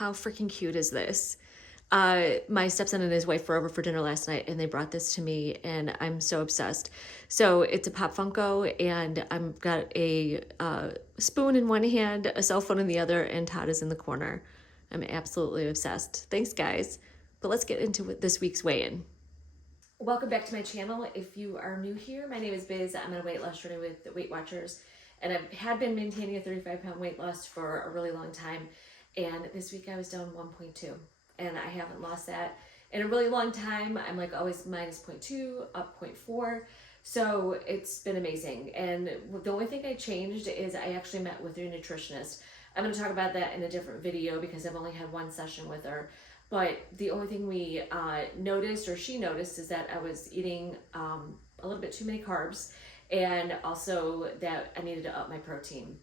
how freaking cute is this? My stepson and his wife were over for dinner last night and they brought this to me and I'm so obsessed. So it's a Pop Funko and I've got a spoon in one hand, a cell phone in the other, and Todd is in the corner. I'm absolutely obsessed. Thanks, guys. But let's get into this week's weigh-in. Welcome back to my channel. If you are new here, my name is Biz. I'm on a weight loss journey with Weight Watchers, and I had been maintaining a 35-pound weight loss for a really long time. And this week I was down 1.2, and I haven't lost that in a really long time. I'm like always minus 0.2, up 0.4. So it's been amazing. And the only thing I changed is I actually met with a nutritionist. I'm going to talk about that in a different video because I've only had one session with her. But the only thing we noticed, or she noticed, is that I was eating a little bit too many carbs, and also that I needed to up my protein.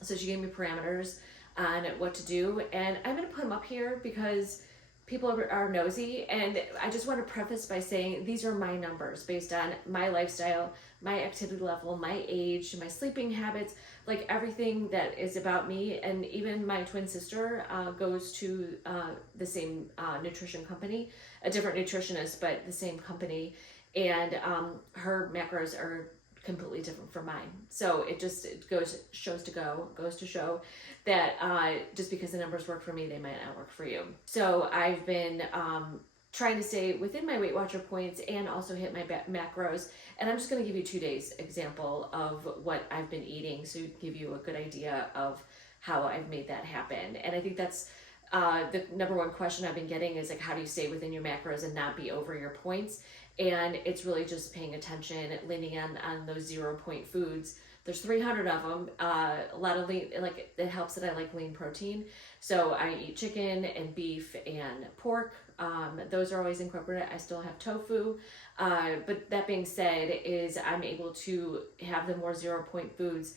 So she gave me parameters on what to do, and I'm going to put them up here because people are nosy, and I just want to preface by saying these are my numbers based on my lifestyle, my activity level, my age, my sleeping habits, like everything that is about me. And even my twin sister goes to the same nutrition company, a different nutritionist, but the same company, and her macros are completely different from mine. So it goes to show that just because the numbers work for me, they might not work for you. So I've been trying to stay within my Weight Watcher points and also hit my macros. And I'm just going to give you 2 days example of what I've been eating, so give you a good idea of how I've made that happen. And I think that's the number one question I've been getting is like, how do you stay within your macros and not be over your points? And it's really just paying attention, leaning on those 0 point foods. There's 300 of them, a lot of lean, like it helps that I like lean protein. So I eat chicken and beef and pork. Those are always incorporated. I still have tofu. But that being said, is I'm able to have the more 0 point foods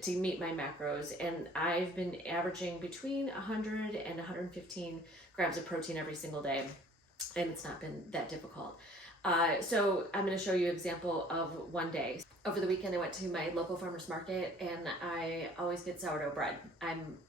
to meet my macros. And I've been averaging between 100 and 115 grams of protein every single day. And it's not been that difficult. So I'm going to show you an example of one day. Over the weekend, I went to my local farmer's market, and I always get sourdough bread.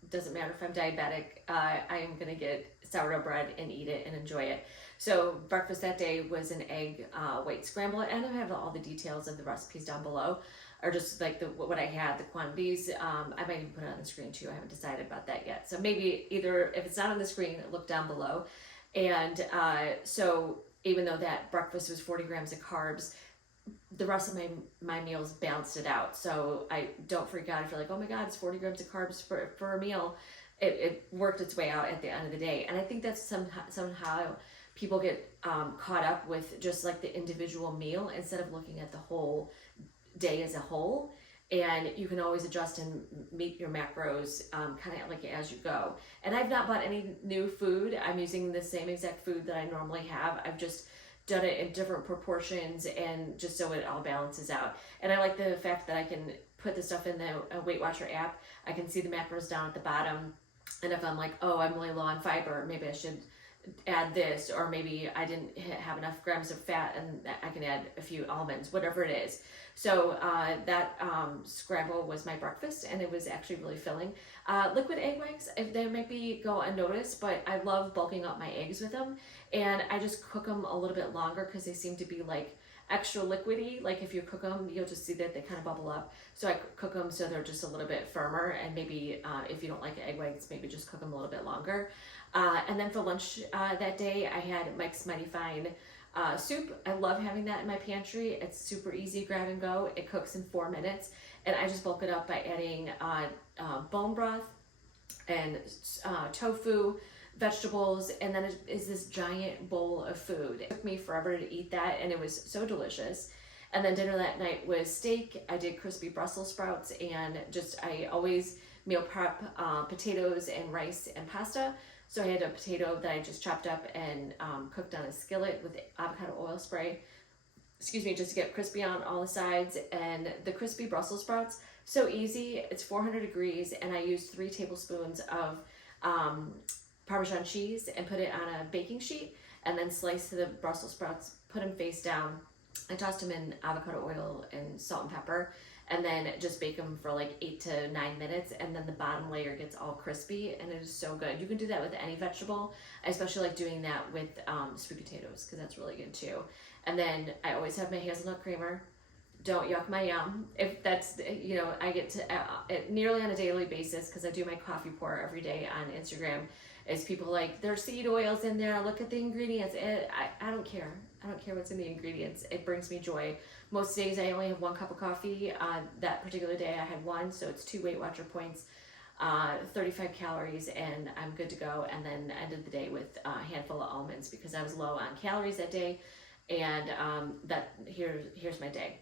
Doesn't matter if I'm diabetic, I am going to get sourdough bread and eat it and enjoy it. So breakfast that day was an egg white scramble, and I have all the details of the recipes down below, or just like what I had, the quantities. I might even put it on the screen too. I haven't decided about that yet. So maybe either if it's not on the screen, look down below. And so even though that breakfast was 40 grams of carbs, the rest of my meals balanced it out. So I don't freak out if you're like, oh my God, it's 40 grams of carbs for a meal. It worked its way out at the end of the day. And I think that's somehow people get caught up with just like the individual meal instead of looking at the whole day as a whole. And you can always adjust and meet your macros kind of like as you go. And I've not bought any new food. I'm using the same exact food that I normally have. I've just done it in different proportions and just so it all balances out. And I like the fact that I can put the stuff in the Weight Watcher app. I can see the macros down at the bottom. And if I'm like, oh, I'm really low on fiber, maybe I should add this, or maybe I didn't have enough grams of fat and I can add a few almonds, whatever it is. So that scramble was my breakfast, and it was actually really filling. Liquid egg whites, they might go unnoticed, but I love bulking up my eggs with them, and I just cook them a little bit longer because they seem to be like extra liquidy. Like if you cook them, you'll just see that they kind of bubble up. So I cook them so they're just a little bit firmer, and maybe if you don't like egg whites, maybe just cook them a little bit longer. And then for lunch that day, I had Mike's Mighty Fine soup. I love having that in my pantry. It's super easy, grab and go. It cooks in 4 minutes, and I just bulk it up by adding bone broth and tofu, vegetables, and then it is this giant bowl of food. It took me forever to eat that, and it was so delicious. And then dinner that night was steak. I did crispy Brussels sprouts, and I always meal prep potatoes and rice and pasta. So I had a potato that I just chopped up and cooked on a skillet with avocado oil spray, just to get crispy on all the sides. And the crispy Brussels sprouts, so easy. It's 400 degrees, and I used 3 tablespoons of Parmesan cheese and put it on a baking sheet, and then sliced the Brussels sprouts, put them face down. I tossed them in avocado oil and salt and pepper, and then just bake them for like 8 to 9 minutes, and then the bottom layer gets all crispy, and it is so good. You can do that with any vegetable. I especially like doing that with sweet potatoes, because that's really good too. And then I always have my hazelnut creamer. Don't yuck my yum. If that's, I get to nearly on a daily basis, because I do my coffee pour every day on Instagram, is people like, there's seed oils in there, look at the ingredients. I don't care. I don't care what's in the ingredients. It brings me joy. Most days I only have 1 cup of coffee. That particular day I had 1, so it's 2 Weight Watcher points, 35 calories, and I'm good to go. And then ended the day with a handful of almonds, because I was low on calories that day. And here's my day.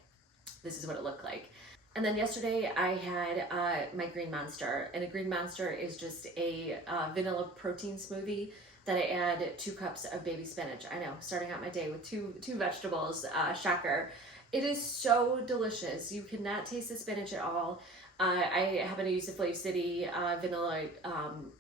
This is what it looked like. And then yesterday I had my Green Monster, and a Green Monster is just a vanilla protein smoothie that I add 2 cups of baby spinach. I know, starting out my day with two vegetables, shocker. It is so delicious. You cannot taste the spinach at all. I happen to use the Flavcity vanilla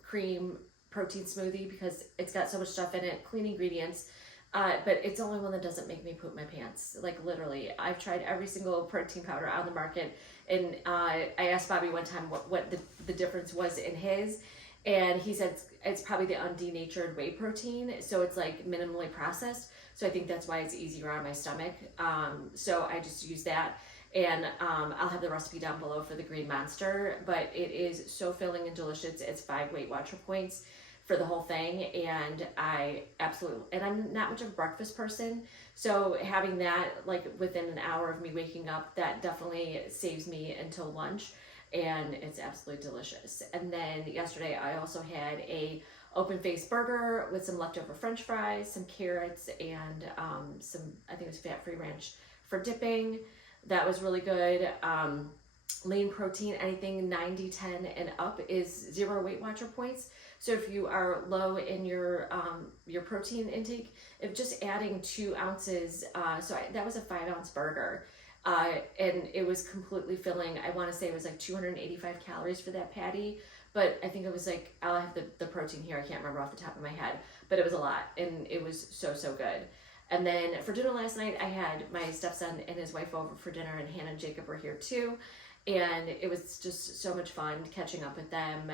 cream protein smoothie, because it's got so much stuff in it, clean ingredients. But it's the only one that doesn't make me poop my pants. Like, literally, I've tried every single protein powder on the market, and I asked Bobby one time what the difference was in his, and he said it's probably the undenatured whey protein, so it's like minimally processed. So I think that's why it's easier on my stomach. So I just use that, and I'll have the recipe down below for the Green Monster. But it is so filling and delicious. It's 5 Weight Watcher points for the whole thing, and I'm not much of a breakfast person, so having that like within an hour of me waking up, that definitely saves me until lunch, and it's absolutely delicious. And then yesterday I also had a open face burger with some leftover French fries, some carrots, and some, I think it was fat-free ranch for dipping. That was really good. Lean protein, anything 90, 10 and up is 0 Weight Watcher points. So if you are low in your protein intake, if just adding 2 ounces, that was a 5-ounce burger, and it was completely filling. I want to say it was like 285 calories for that patty, but I think it was like, I'll have the protein here, I can't remember off the top of my head, but it was a lot, and it was so good. And then for dinner last night, I had my stepson and his wife over for dinner, and Hannah and Jacob were here too. And it was just so much fun catching up with them.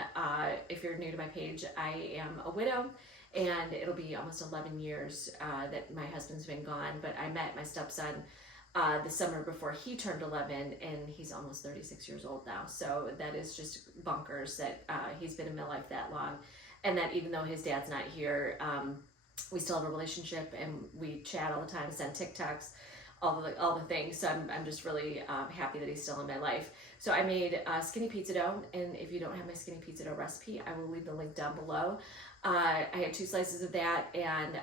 If you're new to my page, I am a widow, and it'll be almost 11 years that my husband's been gone. But I met my stepson the summer before he turned 11, and he's almost 36 years old now. So that is just bonkers that he's been in my life that long, and that even though his dad's not here, we still have a relationship, and we chat all the time, send TikToks, all the things. So I'm just really happy that he's still in my life. So I made skinny pizza dough, and if you don't have my skinny pizza dough recipe, I will leave the link down below. I had 2 slices of that, and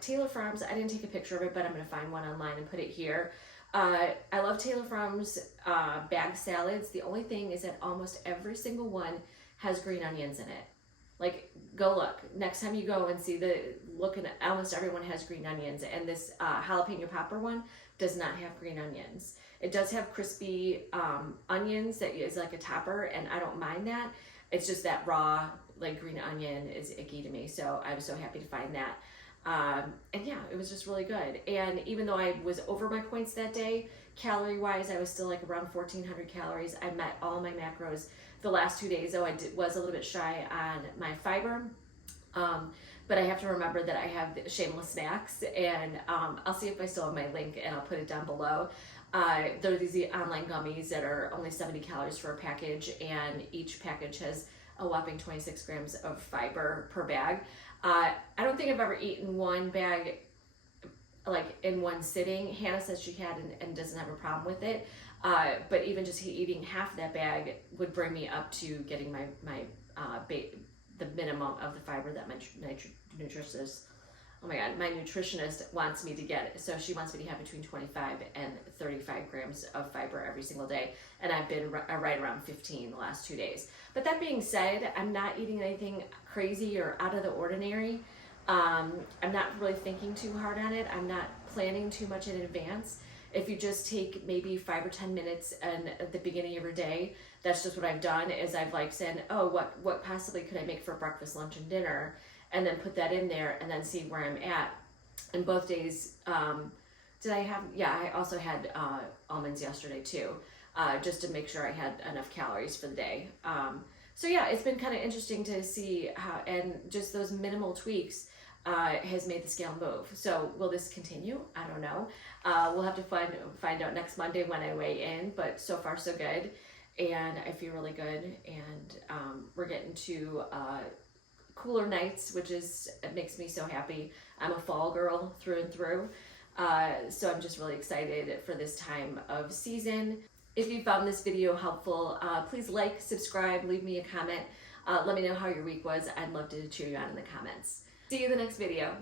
Taylor Farms, I didn't take a picture of it, but I'm going to find one online and put it here. I love Taylor Farms bag salads. The only thing is that almost every single one has green onions in it. Like, go look. Next time you go and see almost everyone has green onions, and this jalapeno popper one does not have green onions. It does have crispy onions that is like a topper, and I don't mind that. It's just that raw, like, green onion is icky to me, so I'm so happy to find that. And yeah, it was just really good. And even though I was over my points that day, calorie-wise, I was still like around 1,400 calories. I met all my macros. The last 2 days, though, was a little bit shy on my fiber. But I have to remember that I have shameless snacks, and I'll see if I still have my link, and I'll put it down below. There are these online gummies that are only 70 calories for a package, and each package has a whopping 26 grams of fiber per bag. I don't think I've ever eaten one bag like in one sitting. Hannah says she had and doesn't have a problem with it. But even just eating half that bag would bring me up to getting the minimum of the fiber that my nutritionist wants me to get. So she wants me to have between 25 and 35 grams of fiber every single day, and I've been right around 15 the last 2 days. But that being said, I'm not eating anything crazy or out of the ordinary. I'm not really thinking too hard on it. I'm not planning too much in advance. If you just take maybe 5 or 10 minutes at the beginning of your day, that's just what I've done. Is I've like said, oh, what possibly could I make for breakfast, lunch, and dinner, and then put that in there, and then see where I'm at. And both days, I also had almonds yesterday too. just to make sure I had enough calories for the day. So yeah, it's been kind of interesting to see how, and just those minimal tweaks has made the scale move. So will this continue? I don't know. We'll have to find out next Monday when I weigh in, but so far so good. And I feel really good, and we're getting to cooler nights, which it makes me so happy. I'm a fall girl through and through, so I'm just really excited for this time of season. If you found this video helpful, please like, subscribe, leave me a comment. Let me know how your week was. I'd love to cheer you on in the comments. See you in the next video.